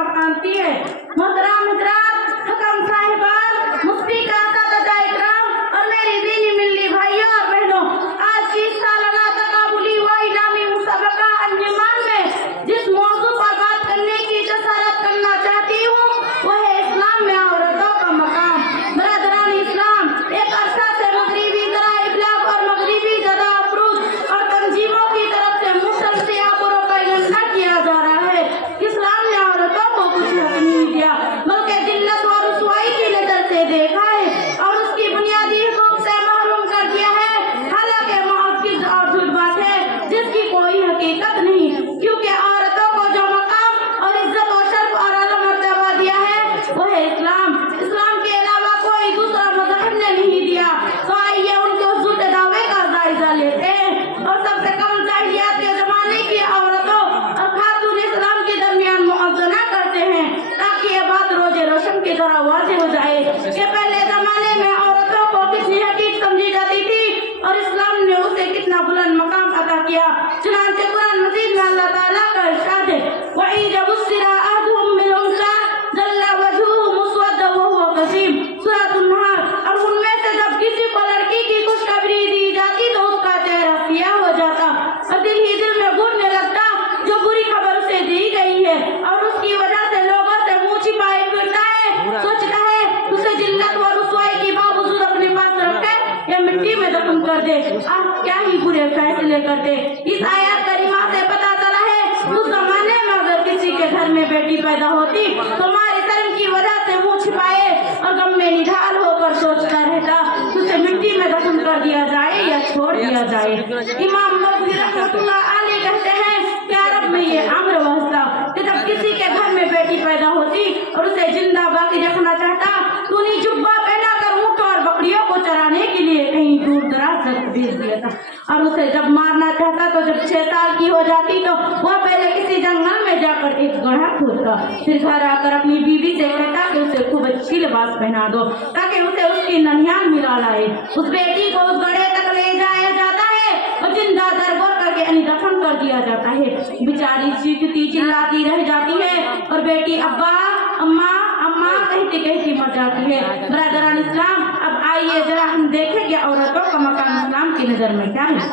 खिलाफ आती है। मोहतरम हजरात, हकम साहिबान, मुफ्ती का सादा इकराम और मेरी दीनी मिल्ली भाइयों और बहनों, आज की सालाना तकाबुली व इनामी मुसाबका अंजुमन में जिस मौजू पर बात करने की जसारत करना चाहती हूँ वो है इस्लाम में औरतों का मकाम। बरदरान इस्लाम, एक अरसा से मगरिबी ज़राए इब्लाग और मगरिबी ज़दा अफरूज और तंजीमों की तरफ से मुसलसल प्रोपेगेंडा किया जा रहा है। इस्लाम ने औरतों को कुछ हक नहीं दिया बल्कि जिल्लत और रुसवाई की नजर से देखा है और उसकी बुनियादी हुकूक से महरूम कर दिया है। हालांकि मुअक्किद और झूठ बात है जिसकी कोई हकीकत नहीं, क्योंकि औरतों को जो मकाम और इज्जत और शर्फ और आला मर्तबा दिया है वो है इस्लाम। इस्लाम के अलावा कोई दूसरा मज़हब ने नहीं दिया। तो आइए उनके झूठे दावे का जायजा लेते हैं और सबसे कम जाहिलियत के जमाने की औरतों और खातून इस्लाम के दरमियान मुआवजा करते हैं ताकि ये बात रोजे रोशन की तरह वाज़ेह हो जाए कि पहले जमाने में औरतों को कितनी हकीक समझी जाती थी और इस्लाम ने उसे कितना बुलंद मकाम अता किया। चुनांचे कुरान मजीद में अल्लाह ताला का इरशाद है, वही जब उसरा अहदुहुम बिल उन्सा जल्ला वजहुहु मुस्वद्दा व हुवा कज़ीम, सूरह अन-नहल। और उनमें से जब किसी को लड़की की खुशखबरी दी जाती तो उसका चेहरा सियाह हो जाता और दिल ही दिल में घुटने लगता जो बुरी खबर उसे दी गई है और उसकी वजह से लोगों से मुंह छिपाए फिरता है, सोचता है उसे जिल्लत और रुसवाई के बावजूद अपने पास रखे या मिट्टी में दफन कर दे। आप क्या ही बुरे फैसले करते। इस आयत करीमा से पता चला है उस जमाने में अगर किसी के घर में बेटी पैदा होती तो मारे शर्म की वजह से मुंह छिपाए और गम में निढाल होकर सोचता रहता उसे मिट्टी में दफन कर दिया जाए या छोड़ दिया जाए। इमाम मौलवी रहमतुल्लाह अलैह कहते हैं कि अरब में ये अम्र वस्ता कि जब किसी के घर में बेटी पैदा होती और उसे जिंदा बाकी रखना चाहता तो उन्हें जुब्बा पहना कर ऊँट और बकरियों को चराने के लिए कहीं दूर दराज तक भेज दिया था और उसे जब मारना चाहता तो जब 6 साल की हो जाती तो वह पहले किसी जंगल में जाकर एक गड्ढा खोदता, फिर घर आकर अपनी बीवी से कहता कि उसे खूब अच्छी लिबास पहना दो ताकि उसे उसकी ननिहाल मिला लाए। उस बेटी को उस गड्ढे तक ले जाया जाता है और जिंदा दरगोर करके यानी दफन कर दिया जाता है। बेचारी चीखती चिल्लाती रह जाती है और बेटी अब्बा अम्मा अम्मा कहती कहती मर जाती है। बरदरान इस्लाम, अब आइए जरा हम देखें कि औरतों का मकाम इस्लाम की नजर में क्या है।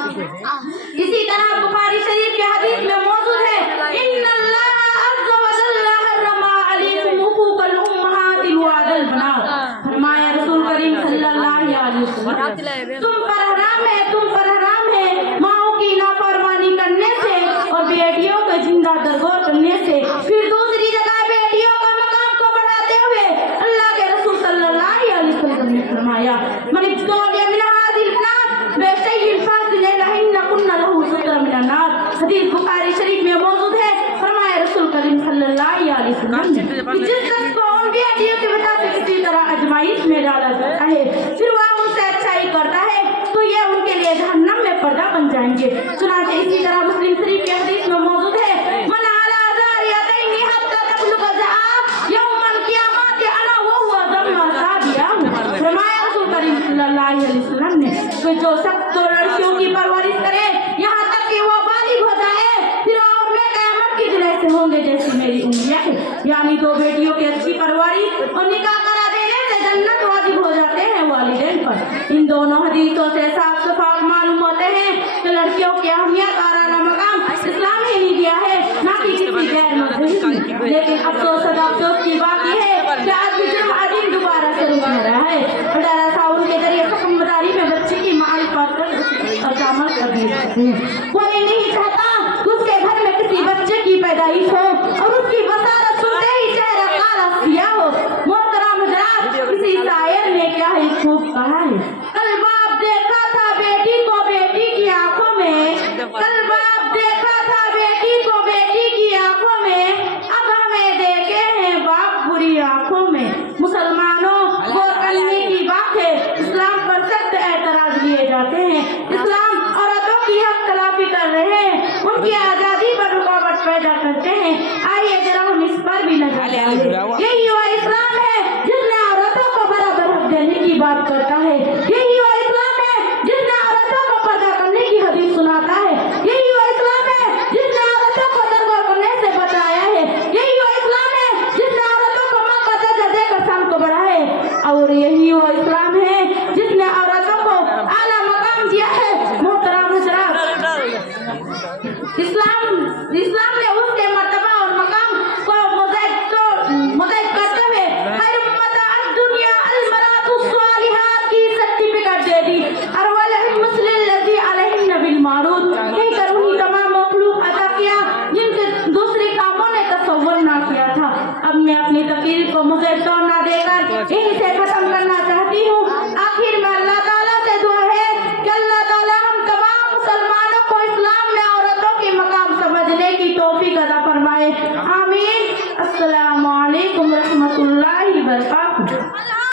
इसी तरह बुखारी शरीफ के हदीस में मौजूद है, इन्नल्लाह अज़्ज़ा व जल्ला हर्रमा अलैकुम हुकूकल उम्महातिल वादल बनात। फरमाया रसूल करीम सल्लल्लाहु अलैहि वसल्लम, तुम पर हराम है माओ की नाफरमानी करने से और बेटियों को जिंदा दरगोर करने से। फिर दूसरी जगह बेटियों का मकाम को बढ़ाते हुए अल्लाह के रसूल सल्लल्लाहु अलैहि वसल्लम ने फरमाया, मन इब्तलिया मिन हादिल नार बेशैइल फासिल लहिन्ना कुन्ना लहू सत्रा मिन नार। हदीस बुखारी शरीफ में मौजूद है। फरमाया रसूल करीम सल्लल्लाहु अलैहि वसल्लम ने जिस शख्स को उन बेटियों की वजह से किसी तरह आजमाइश में डाला जाता है फिर वह उनसे अच्छाई करता है तो ये उनके लिए जहन्नम में पर्दा बन जाएंगे। चुनांचे इसी तरह मुस्लिम शरीफ के हदीस में मौजूद है, मन अला जारियतैनि हत्ता तबलुगा जआ यौमल क़ियामत अना व हुवा ज़म्मा साबिया। फरमाया रसूल करीम सल्लल्लाहु अलैहि वसल्लम ने कि जो शख्स दो लड़कियों की परवरिश करे यहाँ तक कि वो बालिग हो जाए फिर और मैं क़यामत की दिन ऐसे होंगे जैसी मेरी उंगलियां है, यानी दो बेटियों की अच्छी परवरिश और निकाह करा देने से जन्नत वाजिब हो जाते हैं वालिदैन पर। इन दोनों हदीसों से साफ साफ मालूम होते हैं कि लड़कियों की अहमियत और आला मकाम इस्लाम ही नहीं दिया है, ना कि किसी गैर मज़हब। लेकिन अफसोस की बात यह है कि आज भी जुर्म अजीम दोबारा शुरू हो रहा है। अल्ट्रासाउंड के जरिए हुक्मदारी में बच्चे की मारिफत पर अमल कर दिए जाते हैं। कोई नहीं चाहता कि उसके घर में किसी बच्चे की पैदाइश हो और उसकी बसारत सुनते ही चेहरा काला सियाह हो। मोहतरम हज़रात, किसी शायर ने क्या ही खूब कहा है, कल बाप देखा था बेटी को बेटी की आंखों में, कल बाप देखा था बेटी को बेटी की आंखों में, अब हमें देखे हैं बाप बुरी आंखों में। मुसलमानों, वो करने की बात है, इस्लाम पर सख्त एतराज लिए जाते हैं। इस्लाम औरतों की हक तलाक اسلام نے